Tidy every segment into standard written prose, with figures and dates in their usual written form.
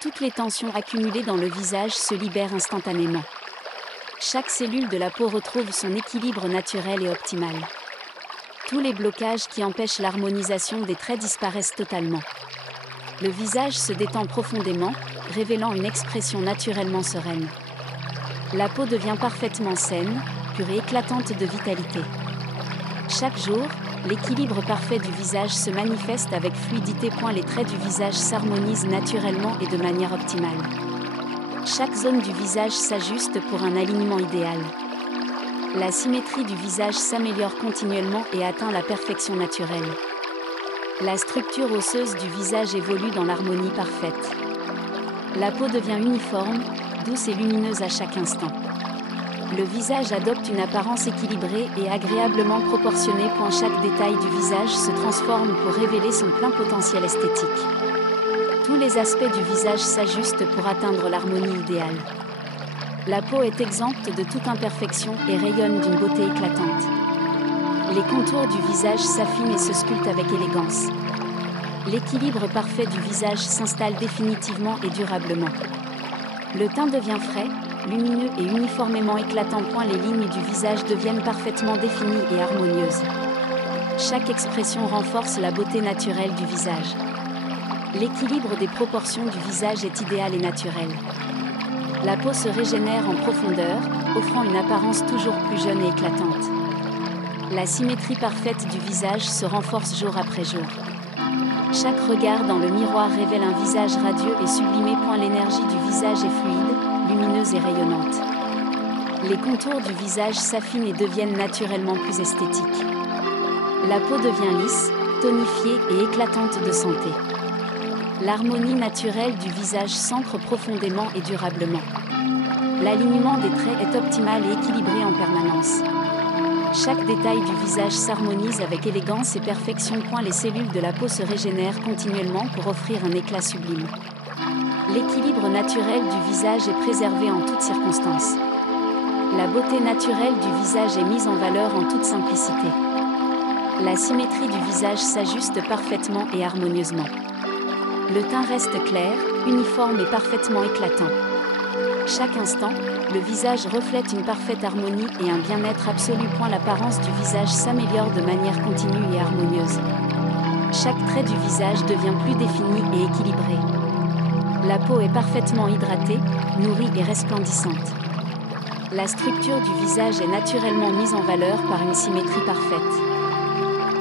Toutes les tensions accumulées dans le visage se libèrent instantanément. Chaque cellule de la peau retrouve son équilibre naturel et optimal. Tous les blocages qui empêchent l'harmonisation des traits disparaissent totalement. Le visage se détend profondément, révélant une expression naturellement sereine. La peau devient parfaitement saine, pure et éclatante de vitalité. Chaque jour, l'équilibre parfait du visage se manifeste avec fluidité. Les traits du visage s'harmonisent naturellement et de manière optimale. Chaque zone du visage s'ajuste pour un alignement idéal. La symétrie du visage s'améliore continuellement et atteint la perfection naturelle. La structure osseuse du visage évolue dans l'harmonie parfaite. La peau devient uniforme, douce et lumineuse à chaque instant. Le visage adopte une apparence équilibrée et agréablement proportionnée. Chaque détail du visage se transforme pour révéler son plein potentiel esthétique. Tous les aspects du visage s'ajustent pour atteindre l'harmonie idéale. La peau est exempte de toute imperfection et rayonne d'une beauté éclatante. Les contours du visage s'affinent et se sculptent avec élégance. L'équilibre parfait du visage s'installe définitivement et durablement. Le teint devient frais, lumineux et uniformément éclatant. Les lignes du visage deviennent parfaitement définies et harmonieuses. Chaque expression renforce la beauté naturelle du visage. L'équilibre des proportions du visage est idéal et naturel. La peau se régénère en profondeur, offrant une apparence toujours plus jeune et éclatante. La symétrie parfaite du visage se renforce jour après jour. Chaque regard dans le miroir révèle un visage radieux et sublimé. L'énergie du visage est fluide, lumineuse et rayonnante. Les contours du visage s'affinent et deviennent naturellement plus esthétiques. La peau devient lisse, tonifiée et éclatante de santé. L'harmonie naturelle du visage s'ancre profondément et durablement. L'alignement des traits est optimal et équilibré en permanence. Chaque détail du visage s'harmonise avec élégance et perfection. Les cellules de la peau se régénèrent continuellement pour offrir un éclat sublime. L'équilibre naturel du visage est préservé en toutes circonstances. La beauté naturelle du visage est mise en valeur en toute simplicité. La symétrie du visage s'ajuste parfaitement et harmonieusement. Le teint reste clair, uniforme et parfaitement éclatant. Chaque instant, le visage reflète une parfaite harmonie et un bien-être absolu. L'apparence du visage s'améliore de manière continue et harmonieuse. Chaque trait du visage devient plus défini et équilibré. La peau est parfaitement hydratée, nourrie et resplendissante. La structure du visage est naturellement mise en valeur par une symétrie parfaite.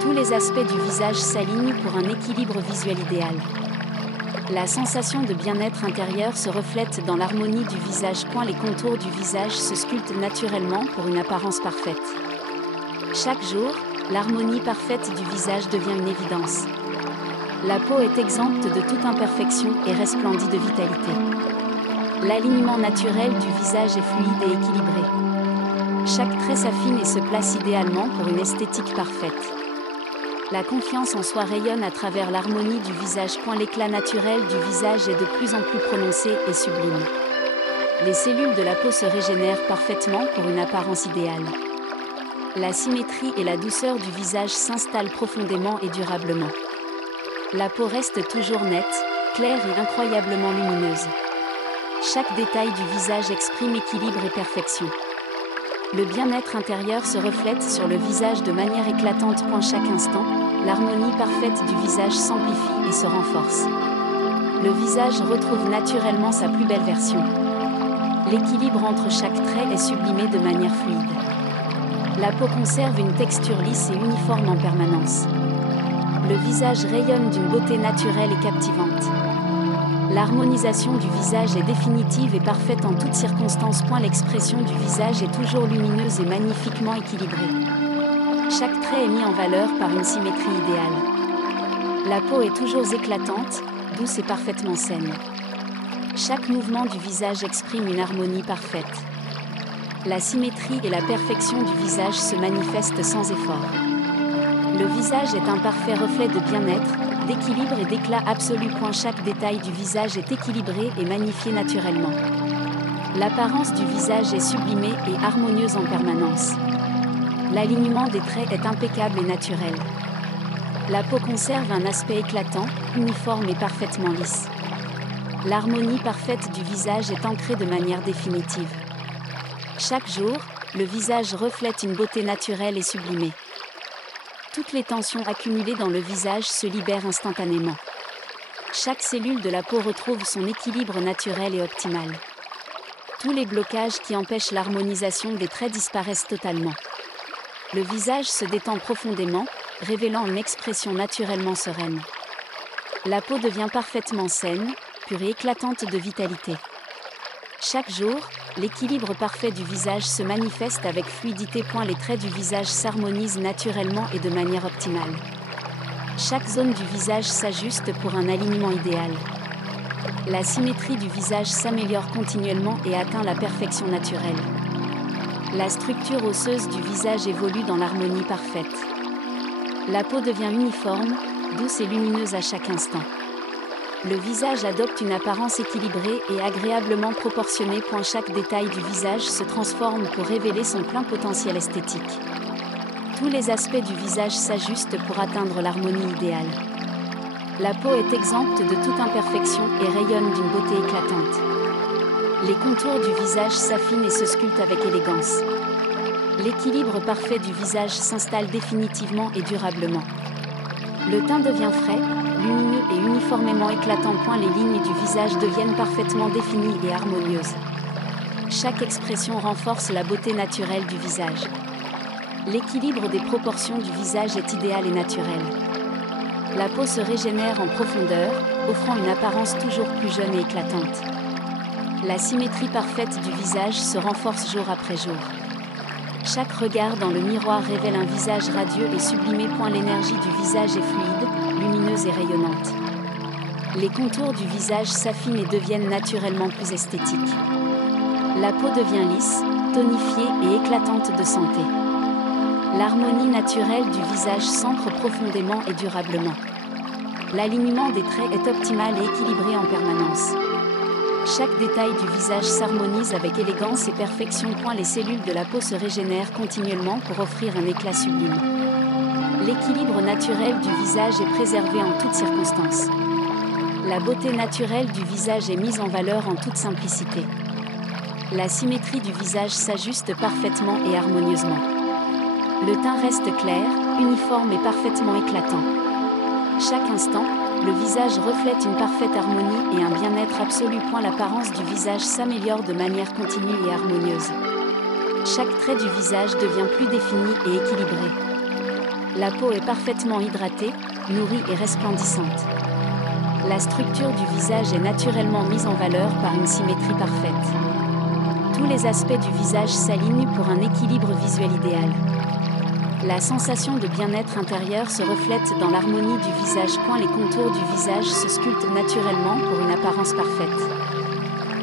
Tous les aspects du visage s'alignent pour un équilibre visuel idéal. La sensation de bien-être intérieur se reflète dans l'harmonie du visage. Les contours du visage se sculptent naturellement pour une apparence parfaite. Chaque jour, l'harmonie parfaite du visage devient une évidence. La peau est exempte de toute imperfection et resplendit de vitalité. L'alignement naturel du visage est fluide et équilibré. Chaque trait s'affine et se place idéalement pour une esthétique parfaite. La confiance en soi rayonne à travers l'harmonie du visage. L'éclat naturel du visage est de plus en plus prononcé et sublime. Les cellules de la peau se régénèrent parfaitement pour une apparence idéale. La symétrie et la douceur du visage s'installent profondément et durablement. La peau reste toujours nette, claire et incroyablement lumineuse. Chaque détail du visage exprime équilibre et perfection. Le bien-être intérieur se reflète sur le visage de manière éclatante. Chaque instant, l'harmonie parfaite du visage s'amplifie et se renforce. Le visage retrouve naturellement sa plus belle version. L'équilibre entre chaque trait est sublimé de manière fluide. La peau conserve une texture lisse et uniforme en permanence. Le visage rayonne d'une beauté naturelle et captivante. L'harmonisation du visage est définitive et parfaite en toutes circonstances. L'expression du visage est toujours lumineuse et magnifiquement équilibrée. Chaque trait est mis en valeur par une symétrie idéale. La peau est toujours éclatante, douce et parfaitement saine. Chaque mouvement du visage exprime une harmonie parfaite. La symétrie et la perfection du visage se manifestent sans effort. Le visage est un parfait reflet de bien-être, d'équilibre et d'éclat absolu. Chaque détail du visage est équilibré et magnifié naturellement. L'apparence du visage est sublimée et harmonieuse en permanence. L'alignement des traits est impeccable et naturel. La peau conserve un aspect éclatant, uniforme et parfaitement lisse. L'harmonie parfaite du visage est ancrée de manière définitive. Chaque jour, le visage reflète une beauté naturelle et sublimée. Toutes les tensions accumulées dans le visage se libèrent instantanément. Chaque cellule de la peau retrouve son équilibre naturel et optimal. Tous les blocages qui empêchent l'harmonisation des traits disparaissent totalement. Le visage se détend profondément, révélant une expression naturellement sereine. La peau devient parfaitement saine, pure et éclatante de vitalité. Chaque jour, l'équilibre parfait du visage se manifeste avec fluidité. Les traits du visage s'harmonisent naturellement et de manière optimale. Chaque zone du visage s'ajuste pour un alignement idéal. La symétrie du visage s'améliore continuellement et atteint la perfection naturelle. La structure osseuse du visage évolue dans l'harmonie parfaite. La peau devient uniforme, douce et lumineuse à chaque instant. Le visage adopte une apparence équilibrée et agréablement proportionnée. Chaque détail du visage se transforme pour révéler son plein potentiel esthétique. Tous les aspects du visage s'ajustent pour atteindre l'harmonie idéale. La peau est exempte de toute imperfection et rayonne d'une beauté éclatante. Les contours du visage s'affinent et se sculptent avec élégance. L'équilibre parfait du visage s'installe définitivement et durablement. Le teint devient frais, lumineux et uniformément éclatant. Les lignes du visage deviennent parfaitement définies et harmonieuses. Chaque expression renforce la beauté naturelle du visage. L'équilibre des proportions du visage est idéal et naturel. La peau se régénère en profondeur, offrant une apparence toujours plus jeune et éclatante. La symétrie parfaite du visage se renforce jour après jour. Chaque regard dans le miroir révèle un visage radieux et sublimé. L'énergie du visage est fluide, lumineuse et rayonnante. Les contours du visage s'affinent et deviennent naturellement plus esthétiques. La peau devient lisse, tonifiée et éclatante de santé. L'harmonie naturelle du visage s'ancre profondément et durablement. L'alignement des traits est optimal et équilibré en permanence. Chaque détail du visage s'harmonise avec élégance et perfection. Les cellules de la peau se régénèrent continuellement pour offrir un éclat sublime. L'équilibre naturel du visage est préservé en toutes circonstances. La beauté naturelle du visage est mise en valeur en toute simplicité. La symétrie du visage s'ajuste parfaitement et harmonieusement. Le teint reste clair, uniforme et parfaitement éclatant. Chaque instant, le visage reflète une parfaite harmonie et un bien-être absolu. L'apparence du visage s'améliore de manière continue et harmonieuse. Chaque trait du visage devient plus défini et équilibré. La peau est parfaitement hydratée, nourrie et resplendissante. La structure du visage est naturellement mise en valeur par une symétrie parfaite. Tous les aspects du visage s'alignent pour un équilibre visuel idéal. La sensation de bien-être intérieur se reflète dans l'harmonie du visage. Les contours du visage se sculptent naturellement pour une apparence parfaite.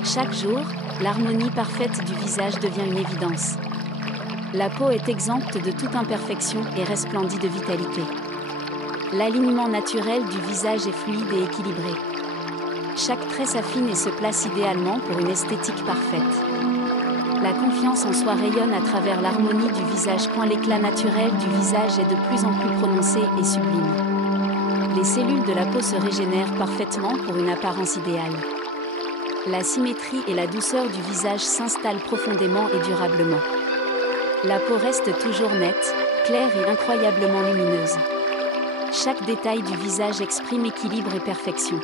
Chaque jour, l'harmonie parfaite du visage devient une évidence. La peau est exempte de toute imperfection et resplendit de vitalité. L'alignement naturel du visage est fluide et équilibré. Chaque trait s'affine et se place idéalement pour une esthétique parfaite. La confiance en soi rayonne à travers l'harmonie du visage. L'éclat naturel du visage est de plus en plus prononcé et sublime. Les cellules de la peau se régénèrent parfaitement pour une apparence idéale. La symétrie et la douceur du visage s'installent profondément et durablement. La peau reste toujours nette, claire et incroyablement lumineuse. Chaque détail du visage exprime équilibre et perfection.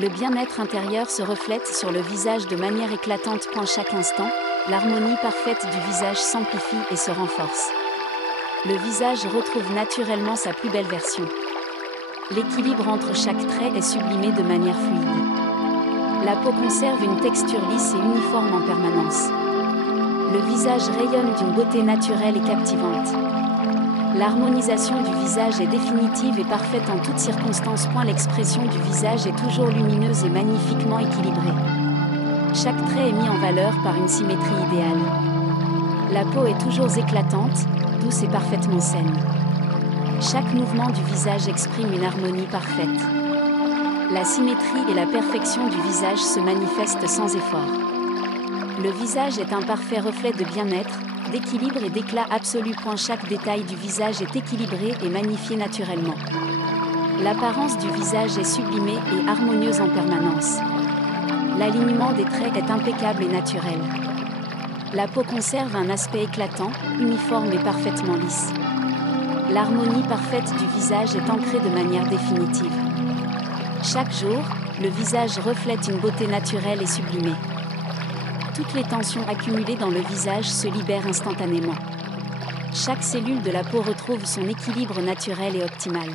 Le bien-être intérieur se reflète sur le visage de manière éclatante. Chaque instant, l'harmonie parfaite du visage s'amplifie et se renforce. Le visage retrouve naturellement sa plus belle version. L'équilibre entre chaque trait est sublimé de manière fluide. La peau conserve une texture lisse et uniforme en permanence. Le visage rayonne d'une beauté naturelle et captivante. L'harmonisation du visage est définitive et parfaite en toutes circonstances. L'expression du visage est toujours lumineuse et magnifiquement équilibrée. Chaque trait est mis en valeur par une symétrie idéale. La peau est toujours éclatante, douce et parfaitement saine. Chaque mouvement du visage exprime une harmonie parfaite. La symétrie et la perfection du visage se manifestent sans effort. Le visage est un parfait reflet de bien-être, d'équilibre et d'éclat absolu. Chaque détail du visage est équilibré et magnifié naturellement. L'apparence du visage est sublimée et harmonieuse en permanence. L'alignement des traits est impeccable et naturel. La peau conserve un aspect éclatant, uniforme et parfaitement lisse. L'harmonie parfaite du visage est ancrée de manière définitive. Chaque jour, le visage reflète une beauté naturelle et sublimée. Toutes les tensions accumulées dans le visage se libèrent instantanément. Chaque cellule de la peau retrouve son équilibre naturel et optimal.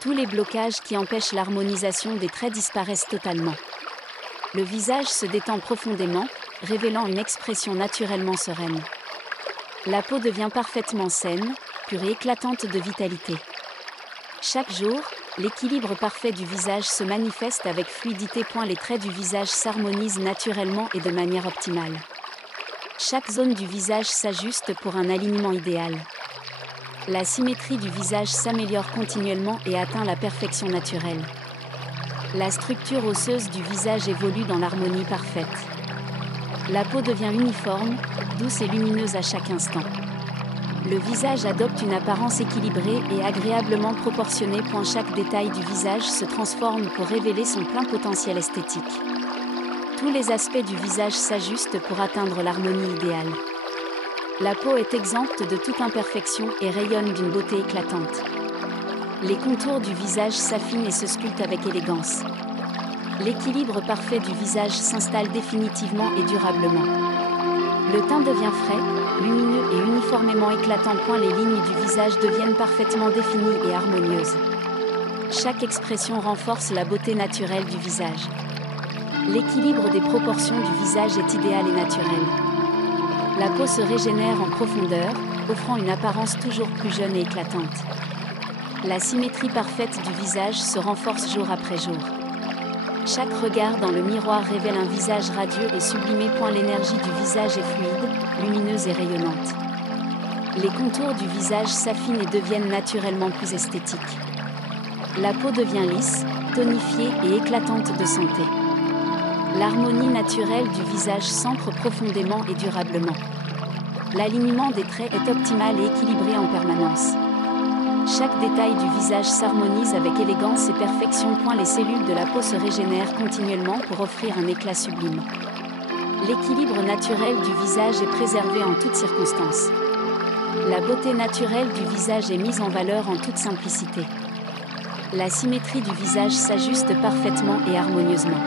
Tous les blocages qui empêchent l'harmonisation des traits disparaissent totalement. Le visage se détend profondément, révélant une expression naturellement sereine. La peau devient parfaitement saine, pure et éclatante de vitalité. Chaque jour, l'équilibre parfait du visage se manifeste avec fluidité. Les traits du visage s'harmonisent naturellement et de manière optimale. Chaque zone du visage s'ajuste pour un alignement idéal. La symétrie du visage s'améliore continuellement et atteint la perfection naturelle. La structure osseuse du visage évolue dans l'harmonie parfaite. La peau devient uniforme, douce et lumineuse à chaque instant. Le visage adopte une apparence équilibrée et agréablement proportionnée. Chaque détail du visage se transforme pour révéler son plein potentiel esthétique. Tous les aspects du visage s'ajustent pour atteindre l'harmonie idéale. La peau est exempte de toute imperfection et rayonne d'une beauté éclatante. Les contours du visage s'affinent et se sculptent avec élégance. L'équilibre parfait du visage s'installe définitivement et durablement. Le teint devient frais, lumineux et uniformément éclatant. Les lignes du visage deviennent parfaitement définies et harmonieuses. Chaque expression renforce la beauté naturelle du visage. L'équilibre des proportions du visage est idéal et naturel. La peau se régénère en profondeur, offrant une apparence toujours plus jeune et éclatante. La symétrie parfaite du visage se renforce jour après jour. Chaque regard dans le miroir révèle un visage radieux et sublimé. L'énergie du visage est fluide, lumineuse et rayonnante. Les contours du visage s'affinent et deviennent naturellement plus esthétiques. La peau devient lisse, tonifiée et éclatante de santé. L'harmonie naturelle du visage s'ancre profondément et durablement. L'alignement des traits est optimal et équilibré en permanence. Chaque détail du visage s'harmonise avec élégance et perfection. Les cellules de la peau se régénèrent continuellement pour offrir un éclat sublime. L'équilibre naturel du visage est préservé en toutes circonstances. La beauté naturelle du visage est mise en valeur en toute simplicité. La symétrie du visage s'ajuste parfaitement et harmonieusement.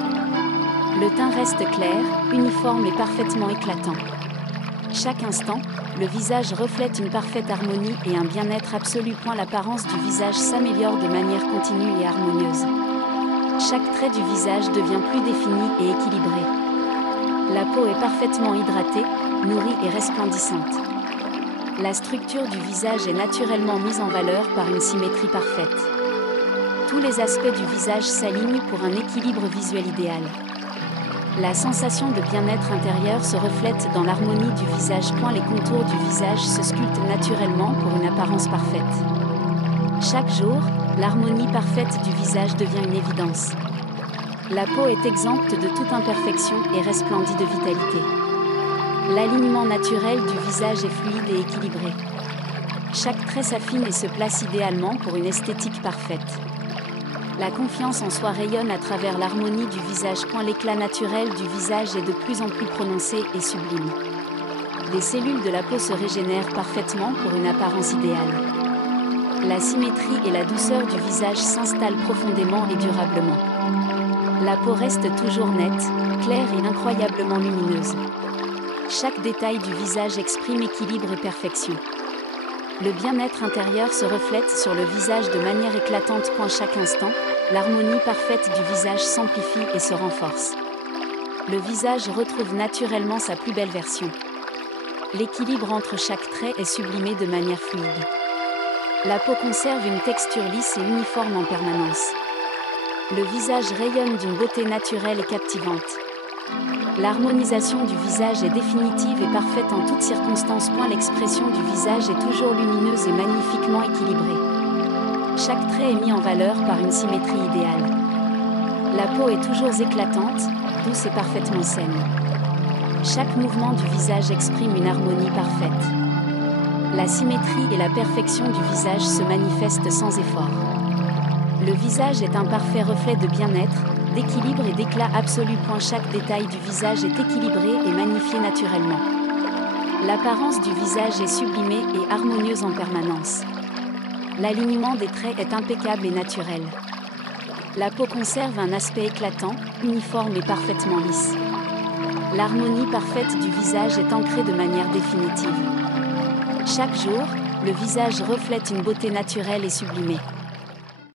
Le teint reste clair, uniforme et parfaitement éclatant. Chaque instant, le visage reflète une parfaite harmonie et un bien-être absolu. L'apparence du visage s'améliore de manière continue et harmonieuse. Chaque trait du visage devient plus défini et équilibré. La peau est parfaitement hydratée, nourrie et resplendissante. La structure du visage est naturellement mise en valeur par une symétrie parfaite. Tous les aspects du visage s'alignent pour un équilibre visuel idéal. La sensation de bien-être intérieur se reflète dans l'harmonie du visage. Les contours du visage se sculptent naturellement pour une apparence parfaite. Chaque jour, l'harmonie parfaite du visage devient une évidence. La peau est exempte de toute imperfection et resplendit de vitalité. L'alignement naturel du visage est fluide et équilibré. Chaque trait s'affine et se place idéalement pour une esthétique parfaite. La confiance en soi rayonne à travers l'harmonie du visage. L'éclat naturel du visage est de plus en plus prononcé et sublime. Les cellules de la peau se régénèrent parfaitement pour une apparence idéale. La symétrie et la douceur du visage s'installent profondément et durablement. La peau reste toujours nette, claire et incroyablement lumineuse. Chaque détail du visage exprime équilibre et perfection. Le bien-être intérieur se reflète sur le visage de manière éclatante. Chaque instant, l'harmonie parfaite du visage s'amplifie et se renforce. Le visage retrouve naturellement sa plus belle version. L'équilibre entre chaque trait est sublimé de manière fluide. La peau conserve une texture lisse et uniforme en permanence. Le visage rayonne d'une beauté naturelle et captivante. L'harmonisation du visage est définitive et parfaite en toutes circonstances. L'expression du visage est toujours lumineuse et magnifiquement équilibrée. Chaque trait est mis en valeur par une symétrie idéale. La peau est toujours éclatante, douce et parfaitement saine. Chaque mouvement du visage exprime une harmonie parfaite. La symétrie et la perfection du visage se manifestent sans effort. Le visage est un parfait reflet de bien-être, d'équilibre et d'éclat absolu. Chaque détail du visage est équilibré et magnifié naturellement. L'apparence du visage est sublimée et harmonieuse en permanence. L'alignement des traits est impeccable et naturel. La peau conserve un aspect éclatant, uniforme et parfaitement lisse. L'harmonie parfaite du visage est ancrée de manière définitive. Chaque jour, le visage reflète une beauté naturelle et sublimée.